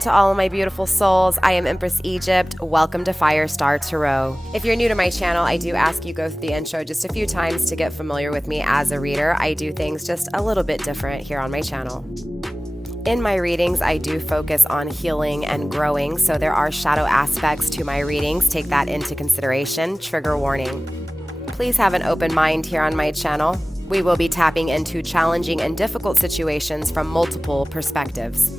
to all of my beautiful souls. I am Empress Egypt. Welcome to FireStar Tarot. If you're new to my channel, I do ask you go through the intro just a few times to get familiar with me as a reader. I do things just a little bit different here on my channel. In my readings, I do focus on healing and growing, so there are shadow aspects to my readings. Take that into consideration. Trigger warning. Please have an open mind here on my channel. We will be tapping into challenging and difficult situations from multiple perspectives.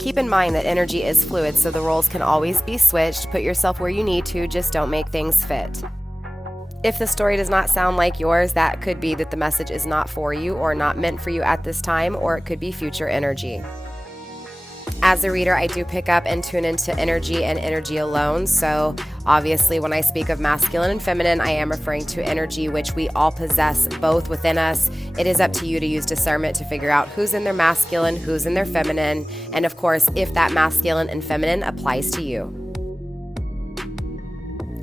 Keep in mind that energy is fluid, so the roles can always be switched. Put yourself where you need to, just don't make things fit. If the story does not sound like yours, that could be that the message is not for you or not meant for you at this time, or it could be future energy. As a reader, I do pick up and tune into energy and energy alone. So obviously when I speak of masculine and feminine, I am referring to energy which we all possess both within us. It is up to you to use discernment to figure out who's in their masculine, who's in their feminine, and of course, if that masculine and feminine applies to you.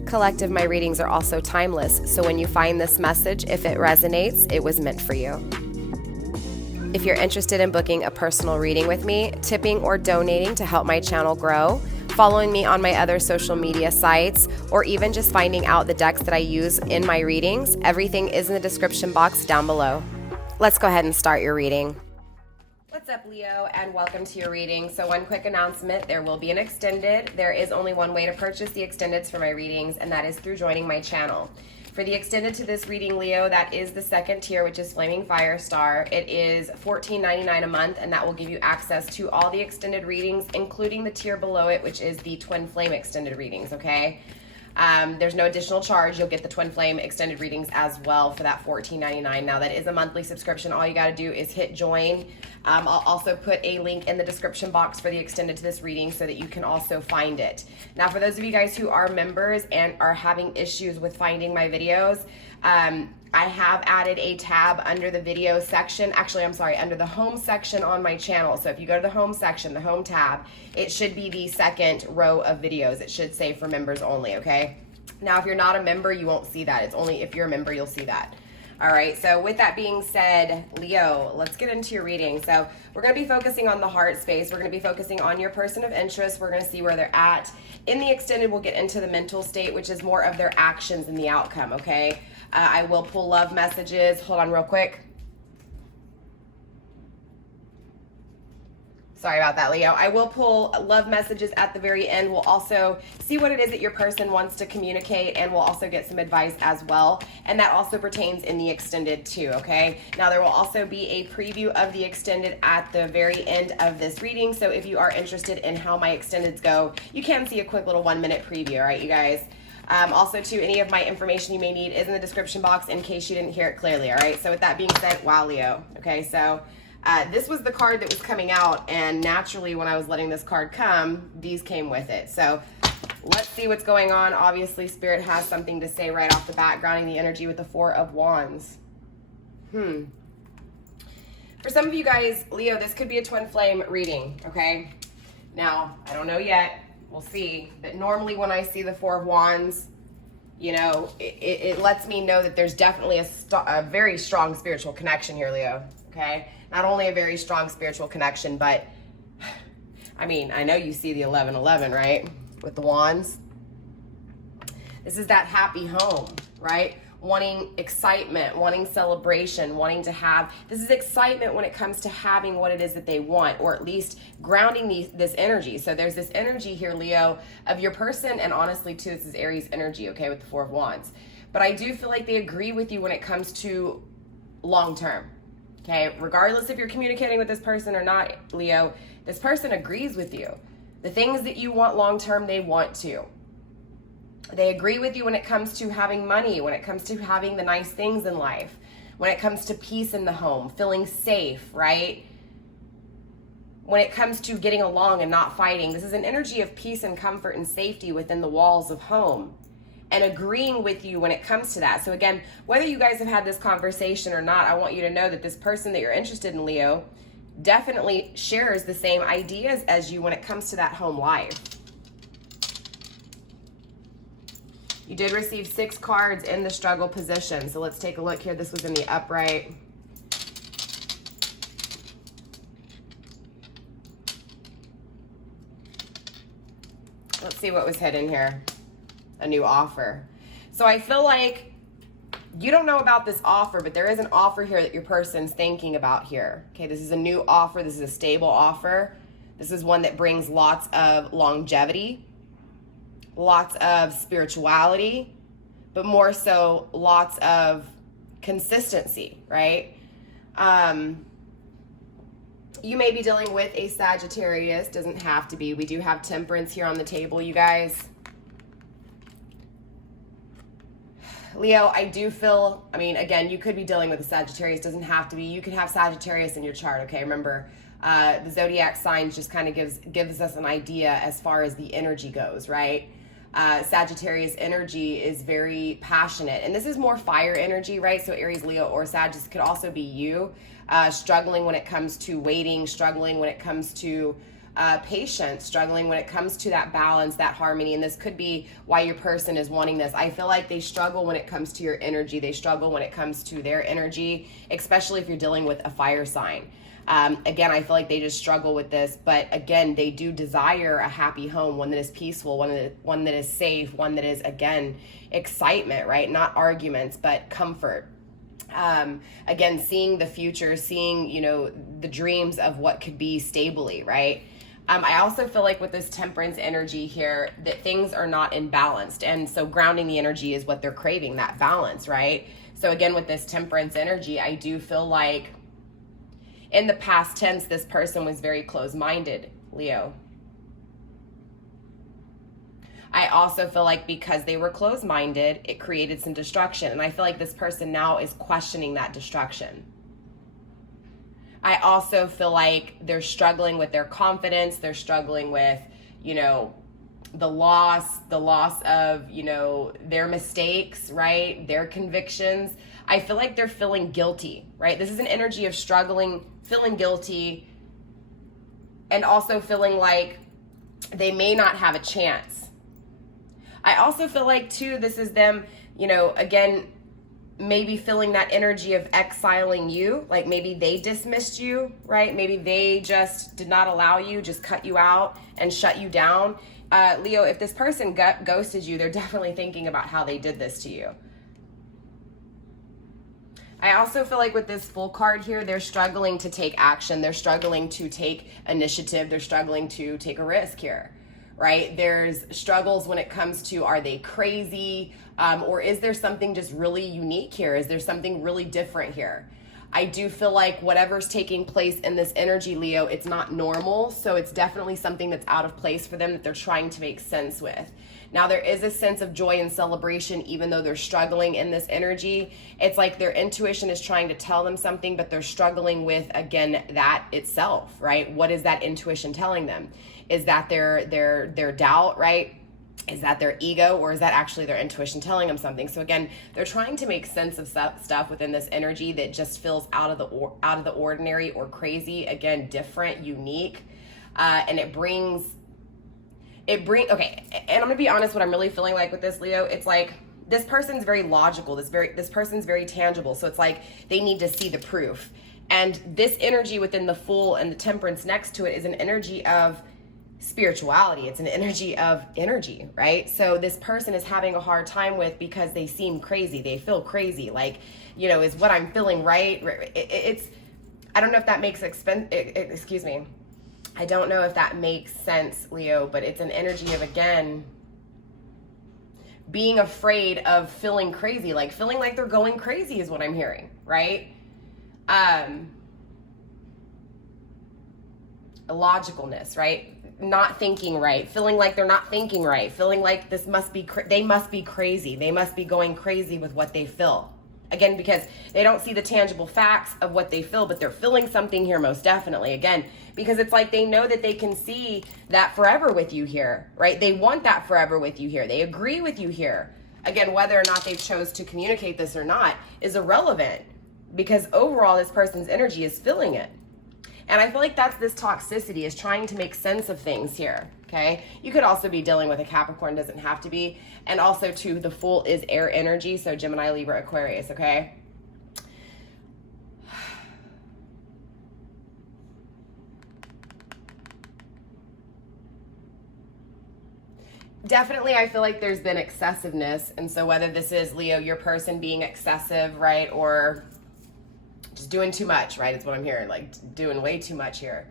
Collective, my readings are also timeless. So when you find this message, if it resonates, it was meant for you. If you're interested in booking a personal reading with me, tipping or donating to help my channel grow, following me on my other social media sites, or even just finding out the decks that I use in my readings, everything is in the description box down below. Let's go ahead and start your reading. What's up, Leo, and welcome to your reading. So one quick announcement, there will be an extended. There is only one way to purchase the extendeds for my readings, and that is through joining my channel. For the extended to this reading, Leo, that is the second tier, which is Flaming Firestar. It is $14.99 a month, and that will give you access to all the extended readings, including the tier below it, which is the Twin Flame extended readings, okay? There's no additional charge. You'll get the Twin Flame extended readings as well for that $14.99. Now, that is a monthly subscription. All you got to do is hit join. I'll also put a link in the description box for the extended to this reading so that you can also find it. Now, for those of you guys who are members and are having issues with finding my videos, I have added a tab under the video section. Actually, I'm sorry, under the home section on my channel. So if you go to the home section, the home tab, it should be the second row of videos. It should say for members only, okay? Now, if you're not a member, you won't see that. It's only if you're a member, you'll see that. All right, so with that being said, Leo, let's get into your reading. So we're going to be focusing on the heart space. We're going to be focusing on your person of interest. We're going to see where they're at. In the extended, we'll get into the mental state, which is more of their actions and the outcome, okay? I will pull love messages. Hold on real quick. Sorry about that, Leo. I will pull love messages at the very end. We'll also see what it is that your person wants to communicate, and we'll also get some advice as well. And that also pertains in the extended too, okay? Now, there will also be a preview of the extended at the very end of this reading. So if you are interested in how my extendeds go, you can see a quick little 1-minute preview, all right, you guys? Also, too, any of my information you may need is in the description box in case you didn't hear it clearly, all right? So with that being said, wow, Leo, okay, so this was the card that was coming out, and naturally when I was letting this card come, these came with it. So let's see what's going on. Obviously, Spirit has something to say right off the bat, grounding the energy with the Four of Wands. For some of you guys, Leo, this could be a twin flame reading, okay? Now, I don't know yet. We'll see. But normally when I see the Four of Wands, you know, it lets me know that there's definitely a very strong spiritual connection here, Leo, okay? Not only a very strong spiritual connection, but, I mean, I know you see the 1111, right? With the wands. This is that happy home, right? Wanting excitement, wanting celebration, wanting to have, this is excitement when it comes to having what it is that they want, or at least grounding this energy. So there's this energy here, Leo, of your person, and honestly, too, this is Aries energy, okay, with the Four of Wands. But I do feel like they agree with you when it comes to long-term. Okay, regardless if you're communicating with this person or not, Leo, this person agrees with you. The things that you want long-term, they want to. They agree with you when it comes to having money, when it comes to having the nice things in life, when it comes to peace in the home, feeling safe, right? When it comes to getting along and not fighting. This is an energy of peace and comfort and safety within the walls of home, and agreeing with you when it comes to that. So again, whether you guys have had this conversation or not, I want you to know that this person that you're interested in, Leo, definitely shares the same ideas as you when it comes to that home life. You did receive 6 cards in the struggle position. So let's take a look here. This was in the upright. see what was hidden here. A new offer. So I feel like you don't know about this offer, but there is an offer here that your person's thinking about here. Okay, this is a new offer. This is a stable offer. This is one that brings lots of longevity, lots of spirituality, but more so lots of consistency, right? You may be dealing with a Sagittarius, doesn't have to be. We do have Temperance here on the table, you guys. Leo, I do feel, I mean, again, you could be dealing with a Sagittarius, doesn't have to be. You could have Sagittarius in your chart, okay? Remember, the zodiac signs just kind of gives us an idea as far as the energy goes, right? Sagittarius energy is very passionate, and this is more fire energy, right? So Aries, Leo, or Sag could also be you, struggling when it comes to waiting, struggling when it comes to patience, struggling when it comes to that balance, that harmony. And this could be why your person is wanting this. I feel like they struggle when it comes to your energy. They struggle when it comes to their energy, especially if you're dealing with a fire sign. Again, I feel like they just struggle with this, but again, they do desire a happy home, one that is peaceful, one that is safe, one that is, again, excitement, right? Not arguments, but comfort. Again, seeing the future, seeing, you know, the dreams of what could be stably, right? I also feel like with this Temperance energy here, that things are not imbalanced. And so grounding the energy is what they're craving, that balance, right? So again, with this Temperance energy, I do feel like in the past tense, this person was very closed-minded, Leo. I also feel like because they were closed-minded, it created some destruction. And I feel like this person now is questioning that destruction. I also feel like they're struggling with their confidence. They're struggling with, you know, the loss of, you know, their mistakes, right? Their convictions. I feel like they're feeling guilty, right? This is an energy of struggling, feeling guilty, and also feeling like they may not have a chance. I also feel like, too, this is them, you know, again, maybe feeling that energy of exiling you, like maybe they dismissed you, right? Maybe they just did not allow you, just cut you out and shut you down. Leo, if this person ghosted you, they're definitely thinking about how they did this to you. I also feel like with this Fool card here, they're struggling to take action. They're struggling to take initiative. They're struggling to take a risk here, right? There's struggles when it comes to, are they crazy? Or is there something just really unique here? Is there something really different here? I do feel like whatever's taking place in this energy, Leo, it's not normal. So it's definitely something that's out of place for them that they're trying to make sense with. Now, there is a sense of joy and celebration, even though they're struggling in this energy. It's like their intuition is trying to tell them something, but they're struggling with, again, that itself, right? What is that intuition telling them? Is that their doubt, right? Is that their ego, or is that actually their intuition telling them something? So again, they're trying to make sense of stuff within this energy that just feels out of the ordinary or crazy. Again, different, unique, and it brings. Okay, and I'm gonna be honest. What I'm really feeling like with this, Leo, it's like this person's very logical. This person's very tangible. So it's like they need to see the proof. And this energy within the Fool and the Temperance next to it is an energy of spirituality. It's an energy of energy, right? So this person is having a hard time with, because they seem crazy. They feel crazy. Like, you know, is what I'm feeling right? It's, I don't know if that makes excuse me. I don't know if that makes sense, Leo, but it's an energy of, again, being afraid of feeling crazy, like feeling like they're going crazy is what I'm hearing, right? A logicalness, right? Not thinking right, feeling like they're not thinking right, feeling like this must be, they must be crazy. They must be going crazy with what they feel. Again, because they don't see the tangible facts of what they feel, but they're feeling something here most definitely. Again, because it's like they know that they can see that forever with you here, right? They want that forever with you here. They agree with you here. Again, whether or not they chose to communicate this or not is irrelevant, because overall this person's energy is feeling it. And I feel like that's this toxicity, is trying to make sense of things here, okay? You could also be dealing with a Capricorn, doesn't have to be. And also, too, the Fool is air energy, so Gemini, Libra, Aquarius, okay? Definitely, I feel like there's been excessiveness. And so whether this is, Leo, your person being excessive, right, or just doing too much, right, is what I'm hearing, like doing way too much here.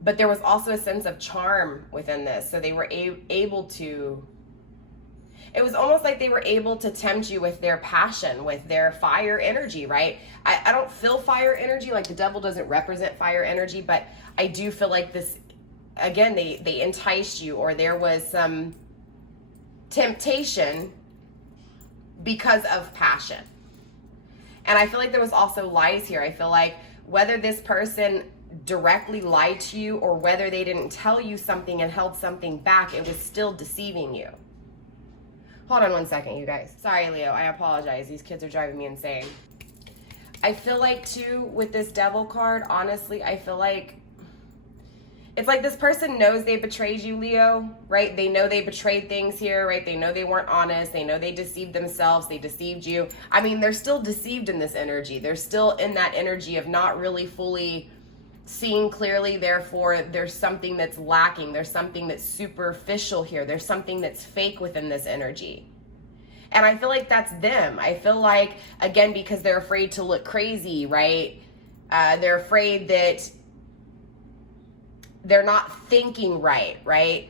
But there was also a sense of charm within this. So they were able to, it was almost like they were able to tempt you with their passion, with their fire energy, right? I don't feel fire energy, like the devil doesn't represent fire energy, but I do feel like this, again, they enticed you, or there was some temptation because of passion. And I feel like there was also lies here. I feel like whether this person directly lied to you or whether they didn't tell you something and held something back, it was still deceiving you. Hold on one second, you guys. Sorry, Leo, I apologize. These kids are driving me insane. I feel like, too, with this devil card, honestly, I feel like it's like this person knows they betrayed you, Leo, right? They know they betrayed things here, right? They know they weren't honest. They know they deceived themselves. They deceived you. I mean, they're still deceived in this energy. They're still in that energy of not really fully seeing clearly. Therefore, there's something that's lacking. There's something that's superficial here. There's something that's fake within this energy. And I feel like that's them. I feel like, again, because they're afraid to look crazy, right? They're afraid that they're not thinking right, right?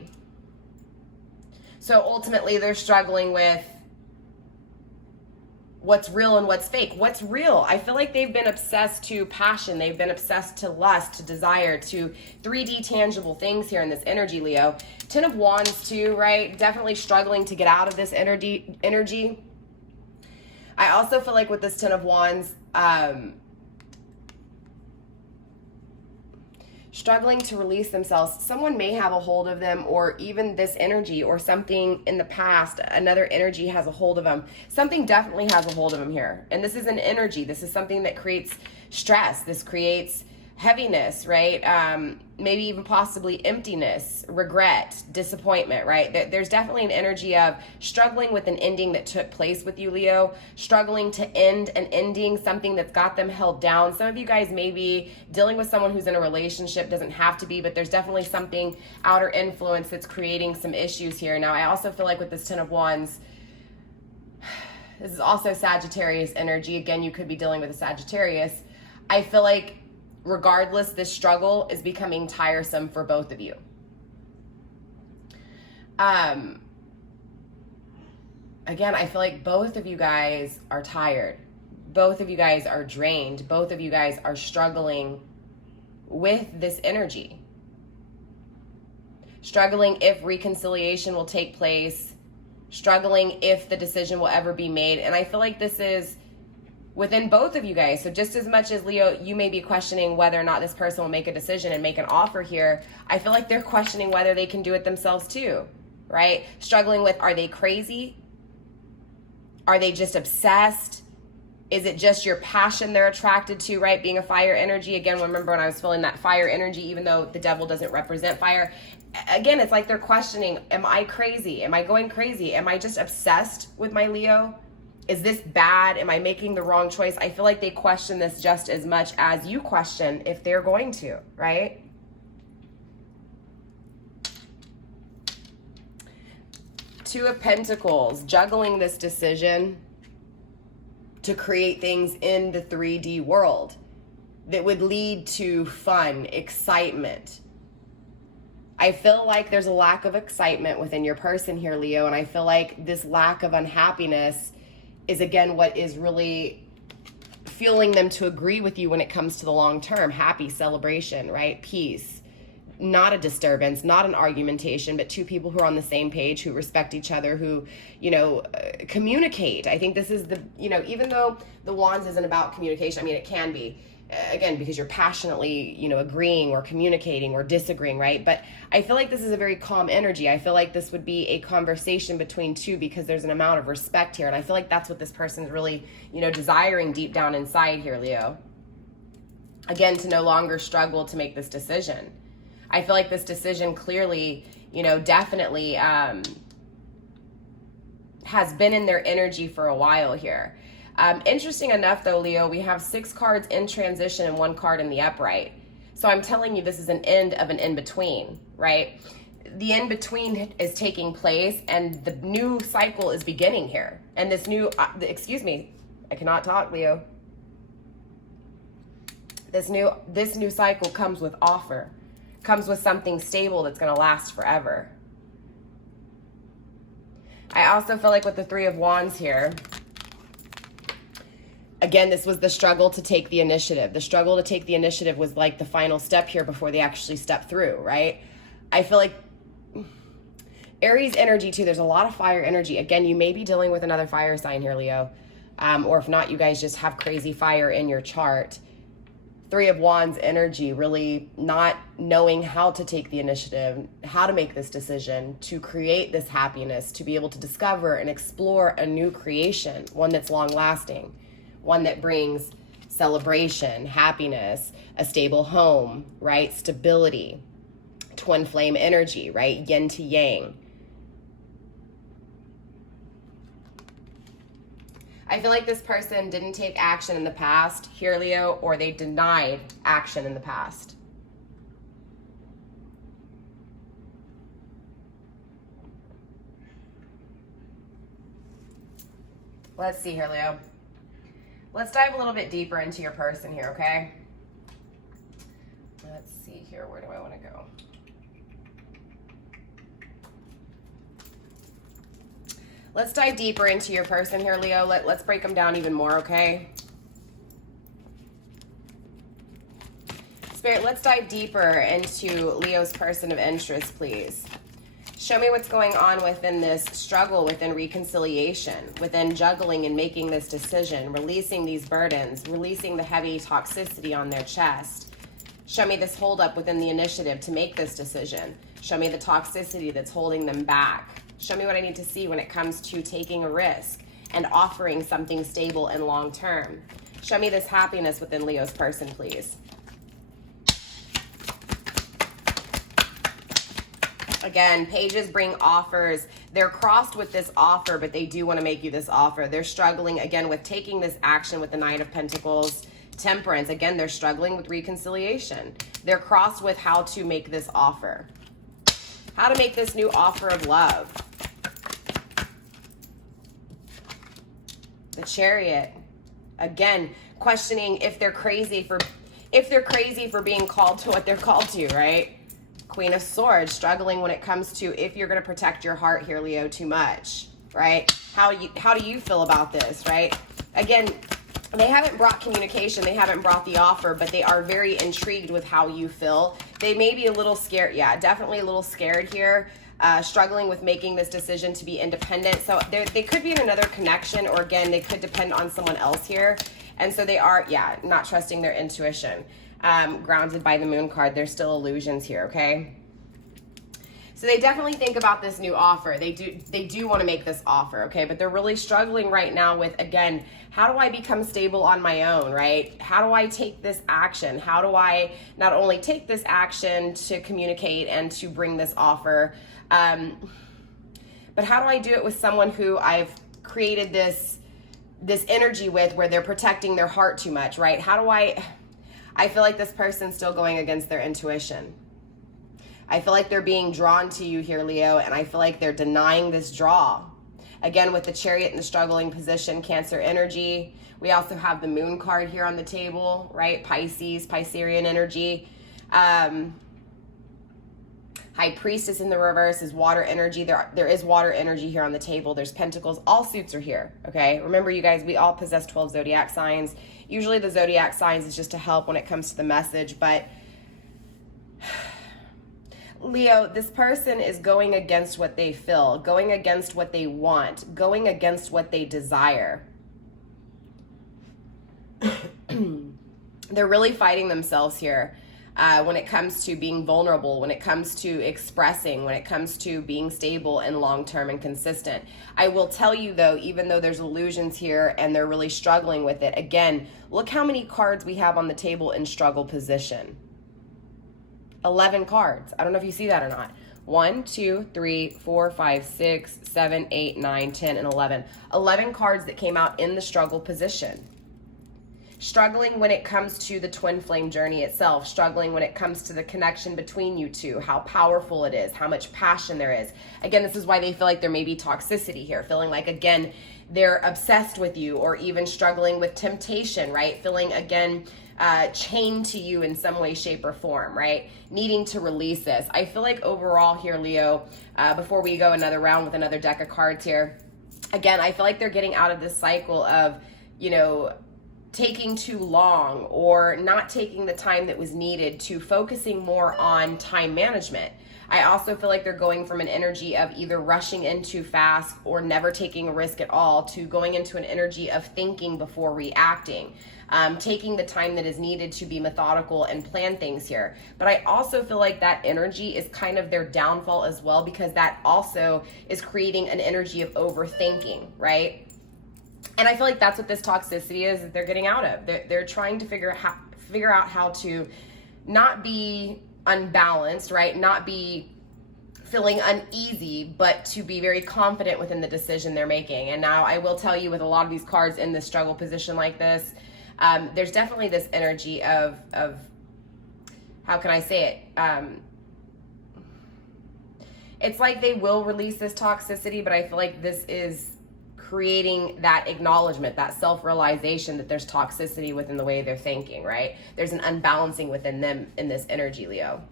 So ultimately they're struggling with what's real and what's fake. What's real? I feel like they've been obsessed to passion. They've been obsessed to lust, to desire, to 3D tangible things here in this energy, Leo. 10 of Wands too, right? Definitely struggling to get out of this energy. I also feel like with this 10 of Wands, struggling to release themselves. Someone may have a hold of them, or even this energy or something in the past, another energy has a hold of them. Something definitely has a hold of them here. And this is an energy. This is something that creates stress. This creates heaviness, right? Maybe even possibly emptiness, regret, disappointment, right? There's definitely an energy of struggling with an ending that took place with you, Leo, struggling to end an ending, something that's got them held down. Some of you guys may be dealing with someone who's in a relationship, doesn't have to be, but there's definitely something outer influence that's creating some issues here. Now, I also feel like with this 10 of Wands, this is also Sagittarius energy. Again, you could be dealing with a Sagittarius. I feel like regardless, this struggle is becoming tiresome for both of you. Again, I feel like both of you guys are tired. Both of you guys are drained. Both of you guys are struggling with this energy. Struggling if reconciliation will take place. Struggling if the decision will ever be made. And I feel like this is within both of you guys. So just as much as, Leo, you may be questioning whether or not this person will make a decision and make an offer here, I feel like they're questioning whether they can do it themselves too, right? Struggling with, are they crazy? Are they just obsessed? Is it just your passion they're attracted to, right? Being a fire energy. Again, remember when I was feeling that fire energy, even though the devil doesn't represent fire. Again, it's like they're questioning, am I crazy? Am I going crazy? Am I just obsessed with my Leo? Is this bad? Am I making the wrong choice? I feel like they question this just as much as you question if they're going to, right? Two of Pentacles, juggling this decision to create things in the 3D world that would lead to fun, excitement. I feel like there's a lack of excitement within your person here, Leo, and I feel like this lack of unhappiness is, again, what is really fueling them to agree with you when it comes to the long term. Happy celebration, right? Peace. Not a disturbance, not an argumentation, but two people who are on the same page, who respect each other, who, communicate. I think this is the, even though the Wands isn't about communication, I mean, it can be, again, because you're passionately, agreeing or communicating or disagreeing, right? But I feel like this is a very calm energy. I feel like this would be a conversation between two because there's an amount of respect here. And I feel like that's what this person's really, desiring deep down inside here, Leo. Again, to no longer struggle to make this decision. I feel like this decision clearly, definitely has been in their energy for a while here. Interesting enough, though, Leo, we have 6 cards in transition and 1 card in the upright. So I'm telling you, this is an end of an in-between, right? the in-between is taking place and the new cycle is beginning here. And this new, excuse me, I cannot talk, Leo. This new cycle comes with offer, comes with something stable that's going to last forever. I also feel like with the Three of Wands here, again, this was the struggle to take the initiative. The struggle to take the initiative was like the final step here before they actually step through, right? I feel like Aries energy too, there's a lot of fire energy. Again, you may be dealing with another fire sign here, Leo. Or if not, you guys just have crazy fire in your chart. Three of Wands energy, really not knowing how to take the initiative, how to make this decision, to create this happiness, to be able to discover and explore a new creation, one that's long lasting, one that brings celebration, happiness, a stable home, right? Stability, twin flame energy, right? Yin to yang. I feel like this person didn't take action in the past here, Leo, or they denied action in the past. Let's see here, Leo. Let's dive a little bit deeper into your person here, okay? Let's see here. Where do I want to go? Let's dive deeper into your person here, Leo. Let's break them down even more, okay? Spirit, let's dive deeper into Leo's person of interest, please. Show me what's going on within this struggle, within reconciliation, within juggling and making this decision, releasing these burdens, releasing the heavy toxicity on their chest. Show me this holdup within the initiative to make this decision. Show me the toxicity that's holding them back. Show me what I need to see when it comes to taking a risk and offering something stable and long-term. Show me this happiness within Leo's person, please. Again, pages bring offers. They're crossed with this offer, but they do want to make you this offer. They're struggling, again, with taking this action with the Knight of Pentacles. Temperance, again, they're struggling with reconciliation. They're crossed with how to make this offer. How to make this new offer of love. The Chariot, again, questioning if they're crazy for being called to what they're called to, right? Queen of Swords, struggling when it comes to if you're going to protect your heart here, Leo, too much, right? How do you feel about this, right? Again, they haven't brought communication, they haven't brought the offer, but they are very intrigued with how you feel. They may be a little scared, yeah, definitely a little scared here. Struggling with making this decision to be independent. So they could be in another connection, or again, they could depend on someone else here. And so they are, yeah, not trusting their intuition. Grounded by the Moon card, there's still illusions here, okay? So they definitely think about this new offer. They do want to make this offer, okay? But they're really struggling right now with, again, how do I become stable on my own, right? How do I take this action? How do I not only take this action to communicate and to bring this offer, but how do I do it with someone who I've created this energy with, where they're protecting their heart too much, right? How do I feel like this person's still going against their intuition. I feel like they're being drawn to you here, Leo, and I feel like they're denying this draw. Again, with the Chariot in the struggling position, Cancer energy. We also have the Moon card here on the table, right? Pisces, Piscean energy. High Priestess in the reverse is water energy. There is water energy here on the table. There's Pentacles. All suits are here, okay? Remember, you guys, we all possess 12 zodiac signs. Usually the zodiac signs is just to help when it comes to the message, but Leo, this person is going against what they feel, going against what they want, going against what they desire. They're really fighting themselves here. When it comes to being vulnerable, when it comes to expressing, when it comes to being stable and long-term and consistent. I will tell you though, even though there's illusions here and they're really struggling with it, again, look how many cards we have on the table in struggle position. 11 cards. I don't know if you see that or not. 1, 2, 3, 4, 5, 6, 7, 8, 9, 10, and 11. 11 cards that came out in the struggle position. Struggling when it comes to the twin flame journey itself, struggling when it comes to the connection between you two, how powerful it is, how much passion there is. Again, this is why they feel like there may be toxicity here, feeling like, again, they're obsessed with you, or even struggling with temptation, right? Feeling, again, chained to you in some way, shape, or form, right? Needing to release this. I feel like overall here, Leo, before we go another round with another deck of cards here, again, I feel like they're getting out of this cycle of, you know, taking too long or not taking the time that was needed, to focusing more on time management. I also feel like they're going from an energy of either rushing in too fast or never taking a risk at all, to going into an energy of thinking before reacting, taking the time that is needed to be methodical and plan things here. But I also feel like that energy is kind of their downfall as well, because that also is creating an energy of overthinking, right? And I feel like that's what this toxicity is that they're getting out of. They're trying to figure out how to not be unbalanced, right? Not be feeling uneasy, but to be very confident within the decision they're making. And now I will tell you, with a lot of these cards in this struggle position like this, there's definitely this energy of how can I say it? It's like they will release this toxicity, but I feel like this is creating that acknowledgement, that self-realization that there's toxicity within the way they're thinking, right? There's an unbalancing within them in this energy, Leo.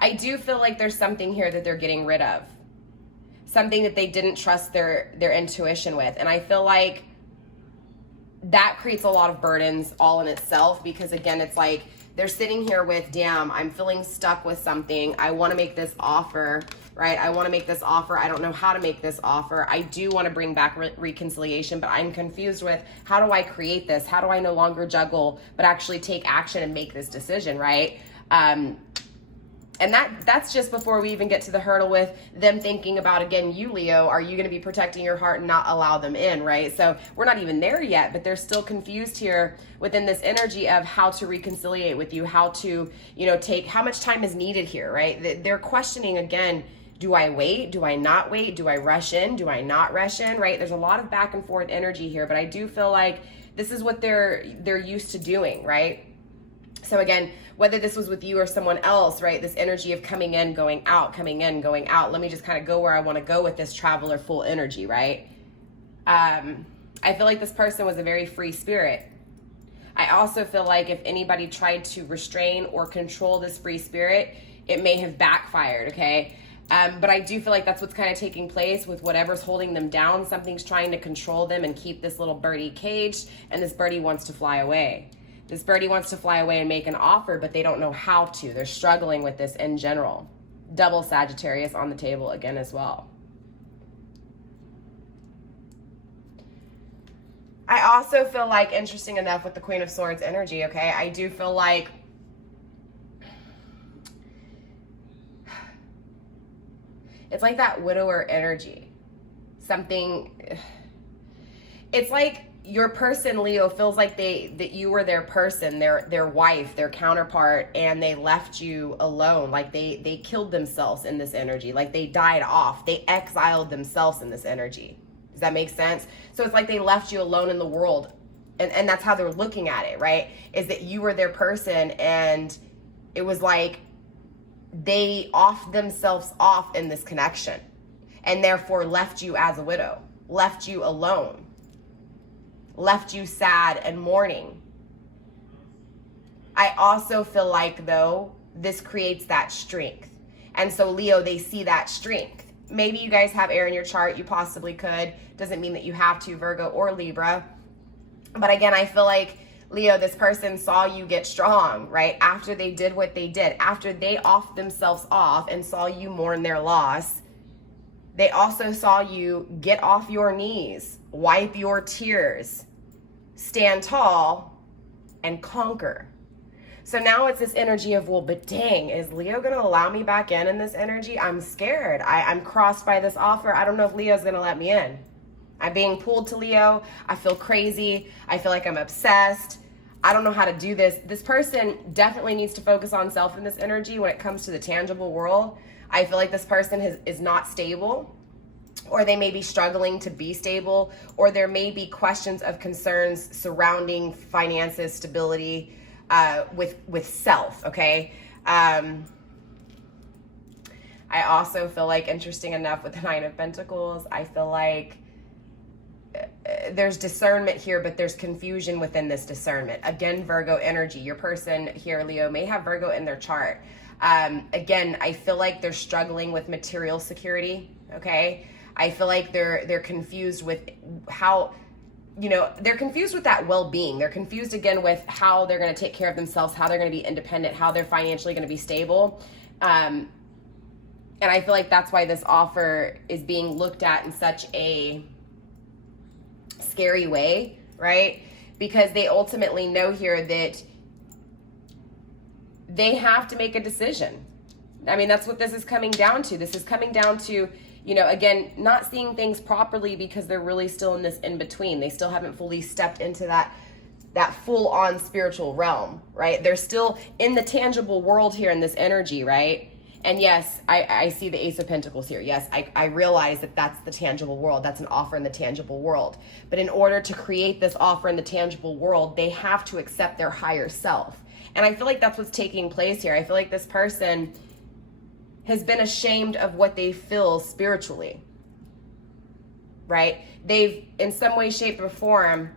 I do feel like there's something here that they're getting rid of. Something that they didn't trust their intuition with. And I feel like that creates a lot of burdens all in itself, because again, it's like they're sitting here with, damn, I'm feeling stuck with something. I want to make this offer, right? I want to make this offer. I don't know how to make this offer. I do want to bring back reconciliation, but I'm confused with, how do I create this? How do I no longer juggle, but actually take action and make this decision, right? And that's just before we even get to the hurdle with them thinking about, again, you, Leo, are you going to be protecting your heart and not allow them in, right? So we're not even there yet, but they're still confused here within this energy of how to reconciliate with you, how to, you know, take, how much time is needed here, right? They're questioning, again, do I wait? Do I not wait? Do I rush in? Do I not rush in, right? There's a lot of back and forth energy here, but I do feel like this is what they're used to doing, right? So again, whether this was with you or someone else, right? This energy of coming in, going out, coming in, going out. Let me just kind of go where I want to go with this traveler full energy, right? I feel like this person was a very free spirit. I also feel like if anybody tried to restrain or control this free spirit, it may have backfired, okay? But I do feel like that's what's kind of taking place with whatever's holding them down. Something's trying to control them and keep this little birdie caged, and this birdie wants to fly away. This birdie wants to fly away and make an offer, but they don't know how to. They're struggling with this in general. Double Sagittarius on the table again as well. I also feel like, interesting enough with the Queen of Swords energy, okay, I do feel like it's like that widower energy. Something, it's like your person, Leo, feels like that you were their person, their wife, their counterpart, and they left you alone. Like they killed themselves in this energy. Like they died off. They exiled themselves in this energy. Does that make sense? So it's like they left you alone in the world. And that's how they're looking at it, right? Is that you were their person, and it was like they offed themselves off in this connection, and therefore left you as a widow, left you alone, left you sad and mourning. I also feel like, though, this creates that strength. And so, Leo, they see that strength. Maybe you guys have air in your chart. You possibly could. Doesn't mean that you have to, Virgo or Libra. But again, I feel like, Leo, this person saw you get strong, right? After they did what they did, after they offed themselves off and saw you mourn their loss, they also saw you get off your knees, wipe your tears, stand tall, and conquer. So now it's this energy of, well, but dang, is Leo going to allow me back in this energy? I'm scared. I'm crossed by this offer. I don't know if Leo's going to let me in. I'm being pulled to Leo. I feel crazy. I feel like I'm obsessed. I don't know how to do this. This person definitely needs to focus on self in this energy when it comes to the tangible world. I feel like this person is not stable. or they may be struggling to be stable, or there may be questions of concerns surrounding finances, stability, with self, okay? I also feel like, interesting enough, with the Nine of Pentacles, I feel like there's discernment here, but there's confusion within this discernment. Again, Virgo energy. Your person here, Leo, may have Virgo in their chart. Again, I feel like they're struggling with material security, okay? I feel like they're confused with how, you know, they're confused with that well-being. They're confused again with how they're going to take care of themselves, how they're going to be independent, how they're financially going to be stable. And I feel like that's why this offer is being looked at in such a scary way, right? Because they ultimately know here that they have to make a decision. I mean, that's what this is coming down to. This is coming down to, you know, again, not seeing things properly because they're really still in this in-between. They still haven't fully stepped into that full-on spiritual realm, right? They're still in the tangible world here in this energy, right? And yes, I see the Ace of Pentacles here. Yes, I realize that that's the tangible world. That's an offer in the tangible world. But in order to create this offer in the tangible world, they have to accept their higher self. And I feel like that's what's taking place here. I feel like this person has been ashamed of what they feel spiritually, right? They've, in some way, shape, or form,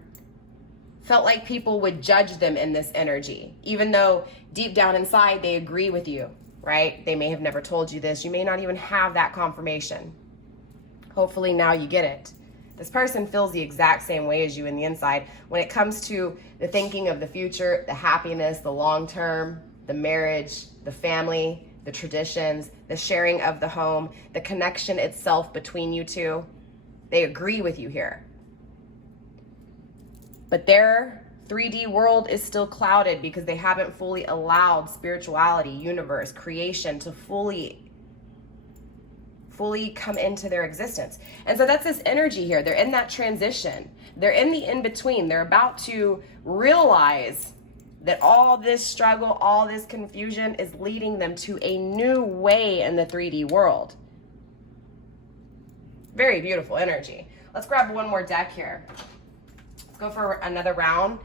felt like people would judge them in this energy, even though deep down inside they agree with you, right? They may have never told you this. You may not even have that confirmation. Hopefully now you get it. This person feels the exact same way as you in the inside when it comes to the thinking of the future, the happiness, the long term, the marriage, the family, the traditions, the sharing of the home, the connection itself between you two. They agree with you here. But their 3D world is still clouded because they haven't fully allowed spirituality, universe, creation to fully come into their existence. And so that's this energy here. They're in that transition. They're in the in-between. They're about to realize that all this struggle, all this confusion is leading them to a new way in the 3D world. Very beautiful energy. Let's grab one more deck here. Let's go for another round.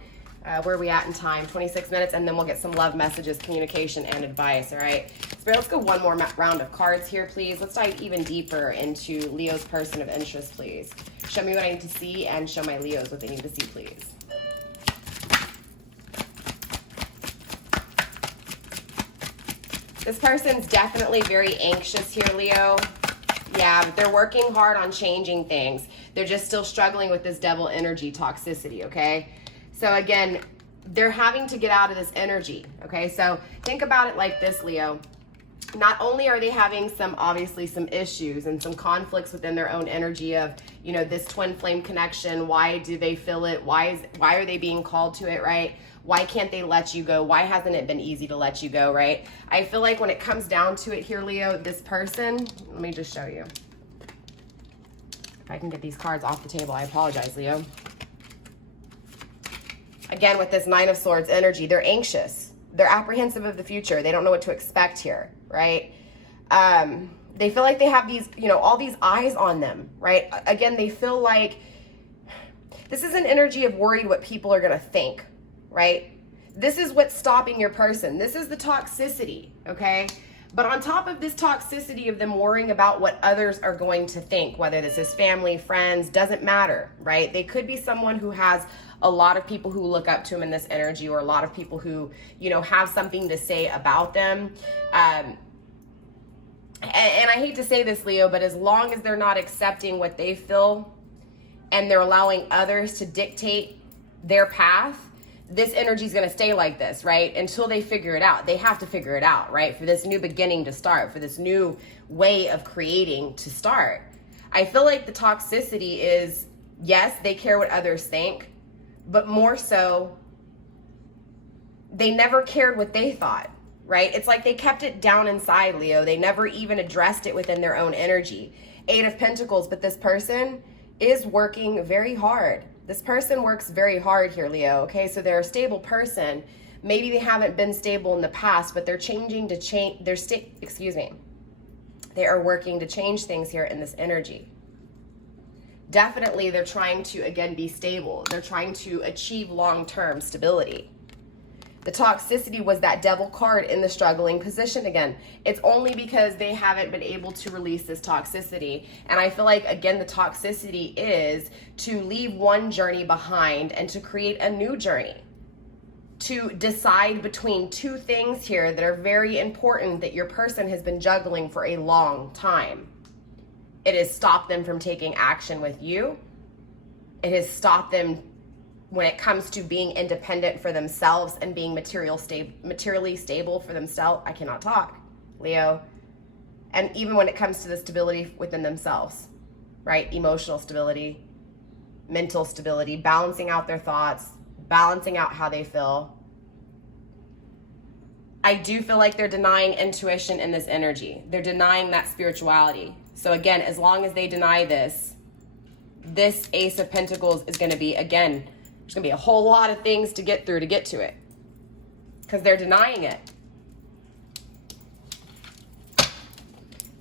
Where are we at in time? 26 minutes, and then we'll get some love messages, communication, and advice, all right? Spirit, let's go one more round of cards here, please. Let's dive even deeper into Leo's person of interest, please. Show me what I need to see, and show my Leos what they need to see, please. This person's definitely very anxious here, Leo. Yeah, but they're working hard on changing things. They're just still struggling with this devil energy toxicity, okay? So again, they're having to get out of this energy, okay? So think about it like this, Leo. Not only are they having obviously some issues and some conflicts within their own energy of, you know, this twin flame connection. Why do they feel it? Why are they being called to it, right? Why can't they let you go? Why hasn't it been easy to let you go, right? I feel like when it comes down to it here, Leo, this person, let me just show you. If I can get these cards off the table, I apologize, Leo. Again, with this Nine of Swords energy, they're anxious. They're apprehensive of the future. They don't know what to expect here, right? They feel like they have these, you know, all these eyes on them, right? Again, they feel like this is an energy of worried what people are going to think, right? This is what's stopping your person. This is the toxicity, okay? But on top of this toxicity of them worrying about what others are going to think, whether this is family, friends, doesn't matter, right? They could be someone who has a lot of people who look up to them in this energy, or a lot of people who, you know, have something to say about them. And I hate to say this, Leo, but as long as they're not accepting what they feel and they're allowing others to dictate their path, this energy is going to stay like this, right? Until they figure it out. They have to figure it out, right? For this new beginning to start, for this new way of creating to start. I feel like the toxicity is, yes, they care what others think, but more so, they never cared what they thought, right? It's like they kept it down inside, Leo. They never even addressed it within their own energy. Eight of Pentacles, but this person is working very hard. This person works very hard here, Leo, okay? So they're a stable person. Maybe they haven't been stable in the past, but they're changing to change, they are working to change things here in this energy. definitely they're trying to, again, be stable. They're trying to achieve long-term stability. The toxicity was that devil card in the struggling position again. It's only because they haven't been able to release this toxicity. And I feel like, again, the toxicity is to leave one journey behind and to create a new journey. To decide between two things here that are very important that your person has been juggling for a long time. It has stopped them from taking action with you. It has stopped them when it comes to being independent for themselves and being materially stable for themselves. I cannot talk, Leo. And even when it comes to the stability within themselves, right? Emotional stability, mental stability, balancing out their thoughts, balancing out how they feel. I do feel like they're denying intuition in this energy. They're denying that spirituality. So again, as long as they deny this Ace of Pentacles is going to be, again, there's going to be a whole lot of things to get through to get to it. Because they're denying it.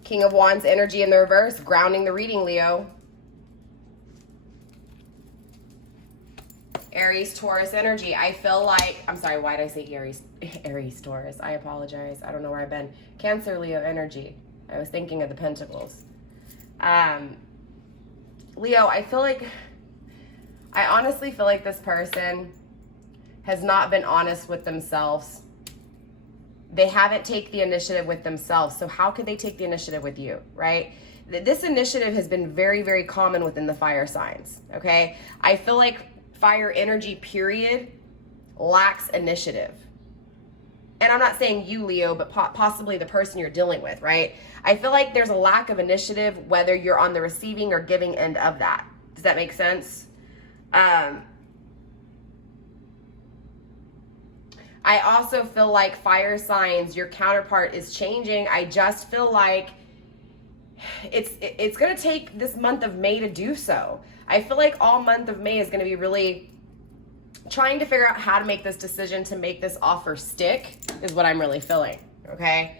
King of Wands energy in the reverse, grounding the reading, Leo. Aries, Taurus energy. I feel like, I'm sorry, why did I say Aries? Aries, Taurus. I apologize. I don't know where I've been. Cancer, Leo energy. I was thinking of the Pentacles. Leo, I honestly feel like this person has not been honest with themselves. They haven't taken the initiative with themselves. So how could they take the initiative with you, right? This initiative has been very, very common within the fire signs, okay? I feel like fire energy, period, lacks initiative. And I'm not saying you, Leo, but possibly the person you're dealing with, right? I feel like there's a lack of initiative, whether you're on the receiving or giving end of that. Does that make sense? I also feel like fire signs, your counterpart is changing. I just feel like it's going to take this month of May to do so. I feel like all month of May is going to be really trying to figure out how to make this decision to make this offer stick is what I'm really feeling, okay?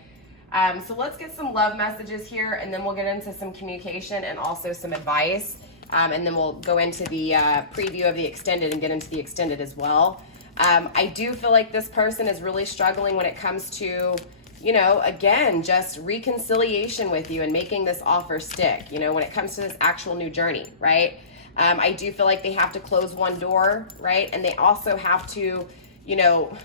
So let's get some love messages here, and then we'll get into some communication and also some advice. And then we'll go into the preview of the extended and get into the extended as well. I do feel like this person is really struggling when it comes to, you know, again, just reconciliation with you and making this offer stick, you know, when it comes to this actual new journey, right? I do feel like they have to close one door, right? And they also have to, you know,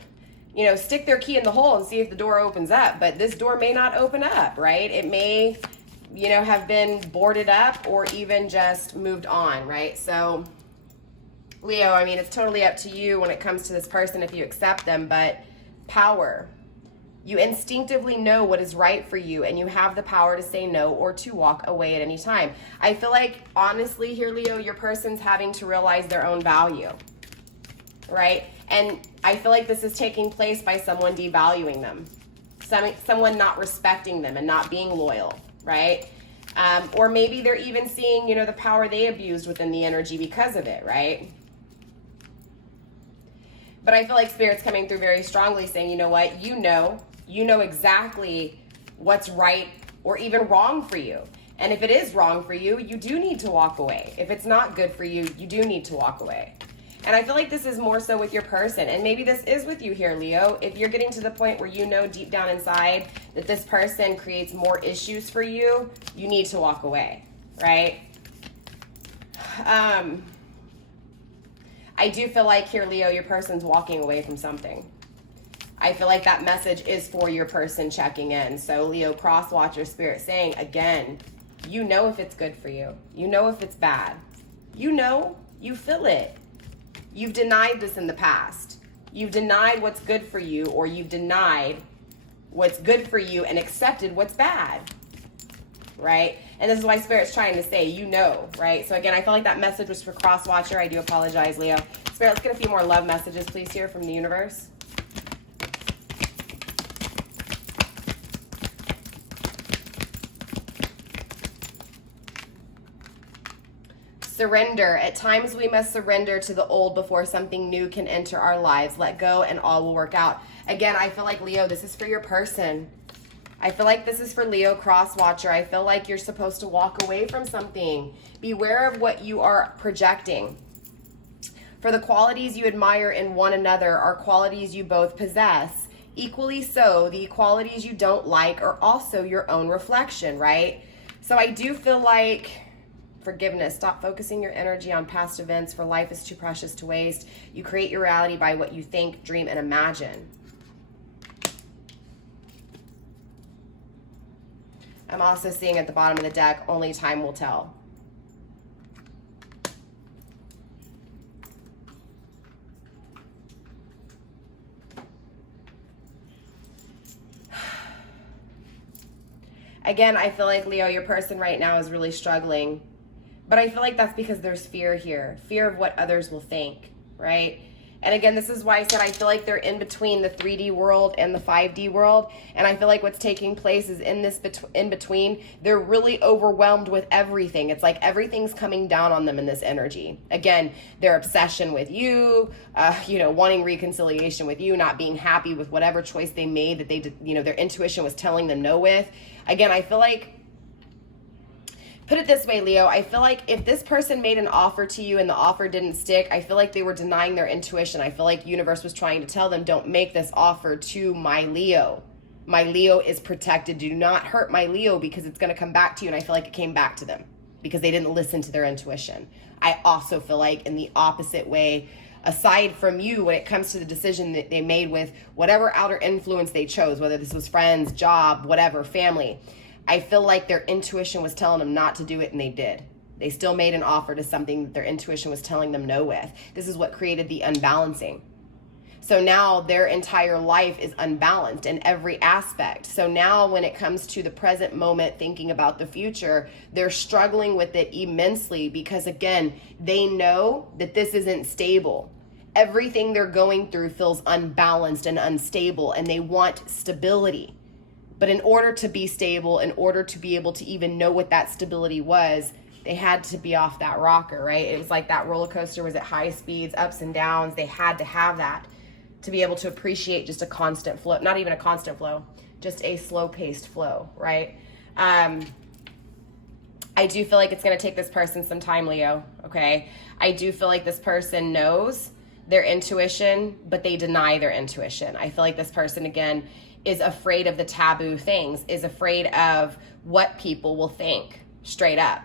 stick their key in the hole and see if the door opens up. But this door may not open up, right? It may, you know, have been boarded up or even just moved on, right? So, Leo, I mean, it's totally up to you when it comes to this person if you accept them, but power. You instinctively know what is right for you, and you have the power to say no or to walk away at any time. I feel like, honestly here, Leo, your person's having to realize their own value, right? And I feel like this is taking place by someone devaluing them, someone not respecting them and not being loyal, right? Or maybe they're even seeing, you know, the power they abused within the energy because of it, right? But I feel like Spirit's coming through very strongly saying, you know what, you know exactly what's right or even wrong for you. And if it is wrong for you, you do need to walk away. If it's not good for you, you do need to walk away. And I feel like this is more so with your person. And maybe this is with you here, Leo. If you're getting to the point where you know deep down inside that this person creates more issues for you, you need to walk away, right? I do feel like here, Leo, your person's walking away from something. I feel like that message is for your person checking in. So Leo, cross watch your Spirit saying, again, you know if it's good for you. You know if it's bad. You know, you feel it. You've denied this in the past. You've denied what's good for you, or you've denied what's good for you and accepted what's bad, right? And this is why Spirit's trying to say, you know, right? So again, I feel like that message was for cross watcher. I do apologize, Leo. Spirit, let's get a few more love messages, please, here from the universe. Surrender. At times we must surrender to the old before something new can enter our lives. Let go and all will work out. Again, I feel like, Leo, this is for your person. I feel like this is for Leo Crosswatcher. I feel like you're supposed to walk away from something. Beware of what you are projecting. For the qualities you admire in one another are qualities you both possess. Equally so, the qualities you don't like are also your own reflection, right? So I do feel like forgiveness. Stop focusing your energy on past events, for life is too precious to waste. You create your reality by what you think, dream, and imagine. I'm also seeing at the bottom of the deck, only time will tell. Again, I feel like, Leo, your person right now is really struggling. But I feel like that's because there's fear here. Fear of what others will think, right? And again, this is why I said I feel like they're in between the 3D world and the 5D world. And I feel like what's taking place is in this in between, they're really overwhelmed with everything. It's like everything's coming down on them in this energy. Again, their obsession with you, wanting reconciliation with you, not being happy with whatever choice they made that they did, their intuition was telling them no with. Again, I feel like, put it this way, Leo, I feel like if this person made an offer to you and the offer didn't stick, I feel like they were denying their intuition. I feel like universe was trying to tell them, don't make this offer to my Leo. My Leo is protected. Do not hurt my Leo because it's going to come back to you. And I feel like it came back to them because they didn't listen to their intuition. I also feel like in the opposite way, aside from you, when it comes to the decision that they made with whatever outer influence they chose, whether this was friends, job, whatever, family, I feel like their intuition was telling them not to do it, and they did. They still made an offer to something that their intuition was telling them no with. This is what created the unbalancing. So now their entire life is unbalanced in every aspect. So now when it comes to the present moment, thinking about the future, they're struggling with it immensely because, again, they know that this isn't stable. Everything they're going through feels unbalanced and unstable, and they want stability. But in order to be stable, in order to be able to even know what that stability was, they had to be off that rocker, right? It was like that roller coaster was at high speeds, ups and downs. They had to have that to be able to appreciate just a constant flow, not even a constant flow, just a slow-paced flow, right? I do feel like it's going to take this person some time, Leo, okay? I do feel like this person knows their intuition, but they deny their intuition. I feel like this person, again, is afraid of the taboo things, is afraid of what people will think, straight up.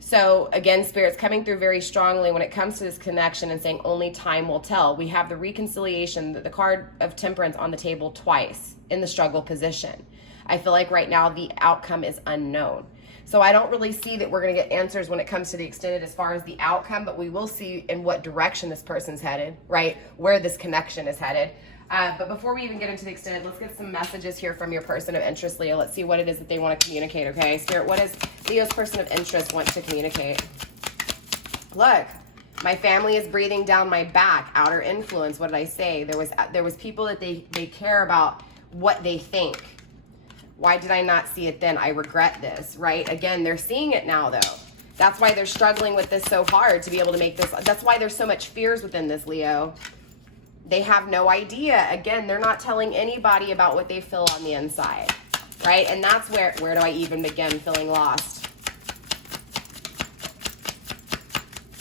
So again, Spirit's coming through very strongly when it comes to this connection and saying only time will tell. We have the reconciliation, the card of Temperance on the table twice in the struggle position. I feel like right now the outcome is unknown. So I don't really see that we're going to get answers when it comes to the extended as far as the outcome, but we will see in what direction this person's headed, right? Where this connection is headed. But before we even get into the extended, let's get some messages here from your person of interest, Leo. Let's see what it is that they want to communicate, okay? Spirit, what does Leo's person of interest want to communicate? Look, my family is breathing down my back. Outer influence, what did I say? There was people that they care about what they think. Why did I not see it then? I regret this, right? Again, they're seeing it now, though. That's why they're struggling with this so hard to be able to make this. That's why there's so much fears within this, Leo. They have no idea. Again, they're not telling anybody about what they feel on the inside, right? And that's where do I even begin feeling lost?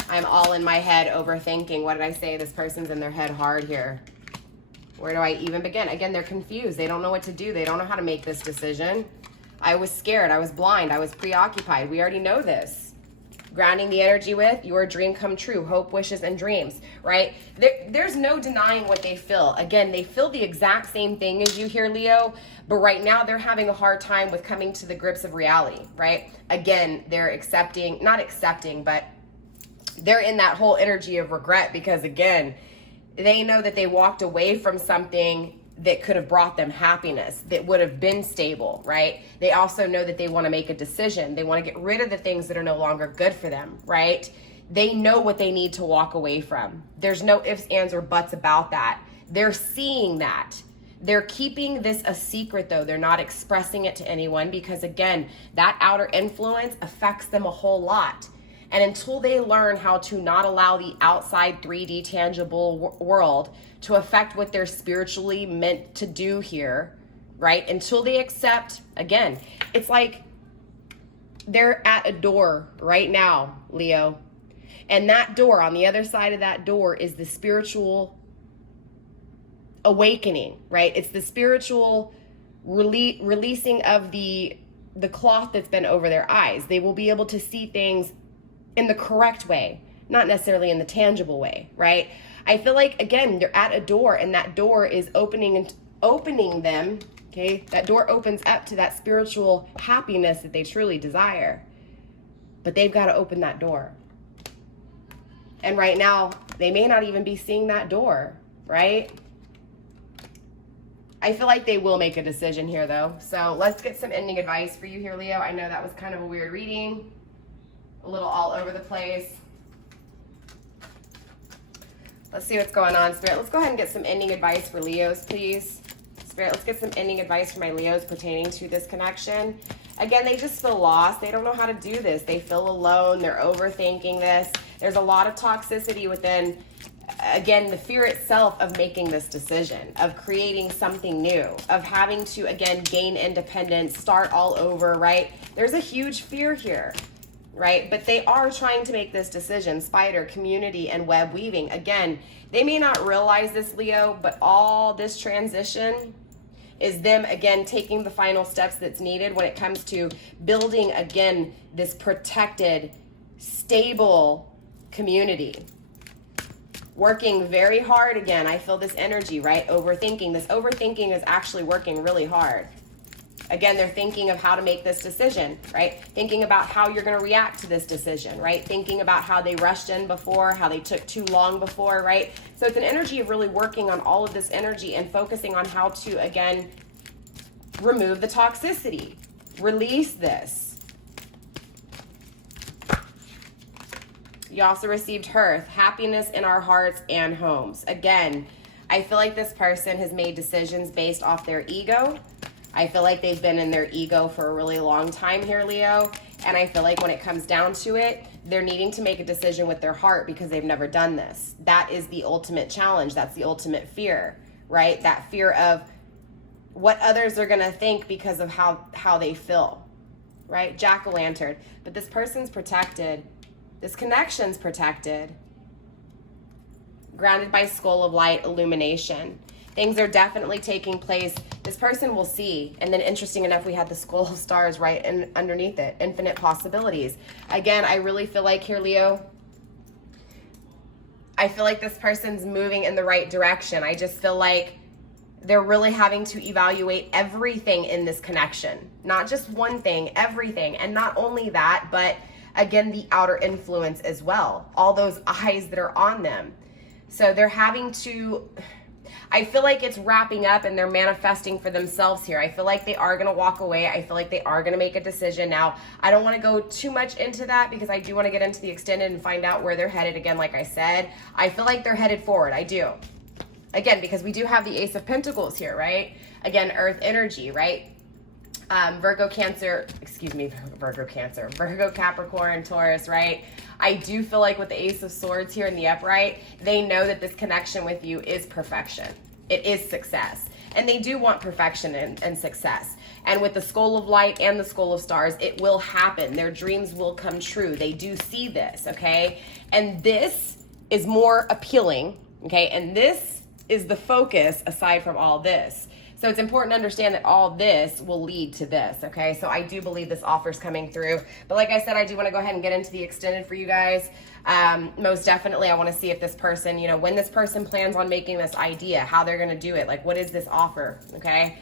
I'm all in my head overthinking. What did I say? This person's in their head hard here. Where do I even begin? Again, they're confused. They don't know what to do. They don't know how to make this decision. I was scared. I was blind. I was preoccupied. We already know this. Grounding the energy with your dream come true, hope, wishes, and dreams, right? There's no denying what they feel. Again, they feel the exact same thing as you here, Leo, but right now they're having a hard time with coming to the grips of reality, right? Again, they're not accepting, but they're in that whole energy of regret because, again, they know that they walked away from something that could have brought them happiness, that would have been stable, right? They also know that they want to make a decision. They want to get rid of the things that are no longer good for them, right? They know what they need to walk away from. There's no ifs, ands, or buts about that. They're seeing that. They're keeping this a secret, though. They're not expressing it to anyone because, again, that outer influence affects them a whole lot. And until they learn how to not allow the outside 3D tangible world to affect what they're spiritually meant to do here, right? Until they accept, again, it's like they're at a door right now, Leo. And that door, on the other side of that door, is the spiritual awakening, right? It's the spiritual releasing of the cloth that's been over their eyes. They will be able to see things in the correct way, not necessarily in the tangible way, right? I feel like, again, they're at a door, and that door is opening them, okay? That door opens up to that spiritual happiness that they truly desire. But they've got to open that door. And right now, they may not even be seeing that door, right? I feel like they will make a decision here, though. So let's get some ending advice for you here, Leo. I know that was kind of a weird reading, a little all over the place. Let's see what's going on, Spirit. Let's go ahead and get some ending advice for Leos, please. Spirit, let's get some ending advice for my Leos pertaining to this connection. Again, they just feel lost. They don't know how to do this. They feel alone. They're overthinking this. There's a lot of toxicity within, again, the fear itself of making this decision, of creating something new, of having to, again, gain independence, start all over, right? There's a huge fear here, right? But they are trying to make this decision. Spider, community, and web weaving. Again, they may not realize this, Leo, but all this transition is them, again, taking the final steps that's needed when it comes to building, again, this protected, stable community. Working very hard, again, I feel this energy, right? Overthinking. This overthinking is actually working really hard. Again, they're thinking of how to make this decision, right? Thinking about how you're going to react to this decision, right? Thinking about how they rushed in before, how they took too long before, right? So it's an energy of really working on all of this energy and focusing on how to, again, remove the toxicity, release this. You also received Hearth, happiness in our hearts and homes. Again, I feel like this person has made decisions based off their ego. I feel like they've been in their ego for a really long time here, Leo. And I feel like when it comes down to it, they're needing to make a decision with their heart because they've never done this. That is the ultimate challenge. That's the ultimate fear, right? That fear of what others are going to think because of how they feel, right? Jack-o'-lantern. But this person's protected. This connection's protected. Grounded by Skull of Light, illumination. Things are definitely taking place. This person will see. And then interesting enough, we had the Skull of Stars right underneath it. Infinite possibilities. Again, I really feel like here, Leo, I feel like this person's moving in the right direction. I just feel like they're really having to evaluate everything in this connection. Not just one thing, everything. And not only that, but again, the outer influence as well. All those eyes that are on them. So they're having to... I feel like it's wrapping up and they're manifesting for themselves here. I feel like they are going to walk away. I feel like they are going to make a decision. Now, I don't want to go too much into that because I do want to get into the extended and find out where they're headed again. Like I said, I feel like they're headed forward. I do. Again, because we do have the Ace of Pentacles here, right? Again, Earth energy, right? Virgo, Capricorn, Taurus, right? I do feel like with the Ace of Swords here in the upright, they know that this connection with you is perfection. It is success. And they do want perfection and success. And with the Skull of Light and the Skull of Stars, it will happen. Their dreams will come true. They do see this, okay? And this is more appealing, okay? And this is the focus aside from all this. So it's important to understand that all this will lead to this, okay? So I do believe this offer's coming through. But like I said, I do want to go ahead and get into the extended for you guys. Most definitely, I want to see if this person, you know, when this person plans on making this idea, how they're going to do it. Like, what is this offer, okay?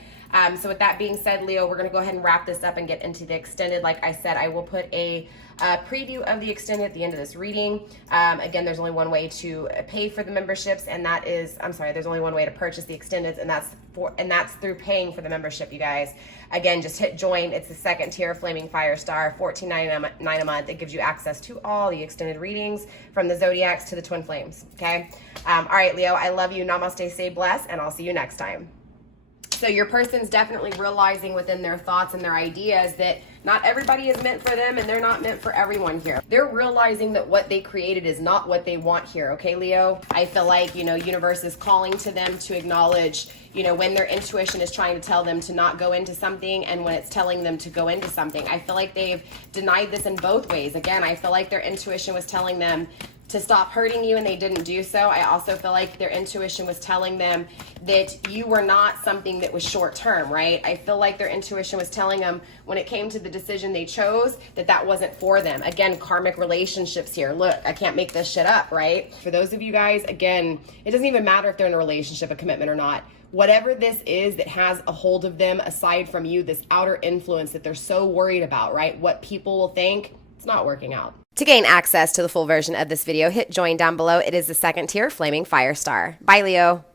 So with that being said, Leo, we're going to go ahead and wrap this up and get into the extended. Like I said, I will put a preview of the extended at the end of this reading. Again, there's only one way to pay for the memberships, and that is, there's only one way to purchase the extendeds, and that's through paying for the membership, you guys. Again, just hit join. It's the second tier, Flaming Fire Star, $14.99 a month. It gives you access to all the extended readings from the Zodiacs to the Twin Flames, okay? All right, Leo, I love you. Namaste, stay blessed, and I'll see you next time. So your person's definitely realizing within their thoughts and their ideas that not everybody is meant for them and they're not meant for everyone here. They're realizing that what they created is not what they want here, okay, Leo? I feel like, you know, universe is calling to them to acknowledge, you know, when their intuition is trying to tell them to not go into something and when it's telling them to go into something. I feel like they've denied this in both ways. Again, I feel like their intuition was telling them to stop hurting you and they didn't do so. I also feel like their intuition was telling them that you were not something that was short term, right? I feel like their intuition was telling them when it came to the decision they chose that that wasn't for them. Again, karmic relationships here. Look, I can't make this shit up, right? For those of you guys, again, it doesn't even matter if they're in a relationship, a commitment or not. Whatever this is that has a hold of them aside from you, this outer influence that they're so worried about, right? What people will think, it's not working out. To gain access to the full version of this video, hit join down below. It is the second tier, Flaming Firestar. Bye, Leo.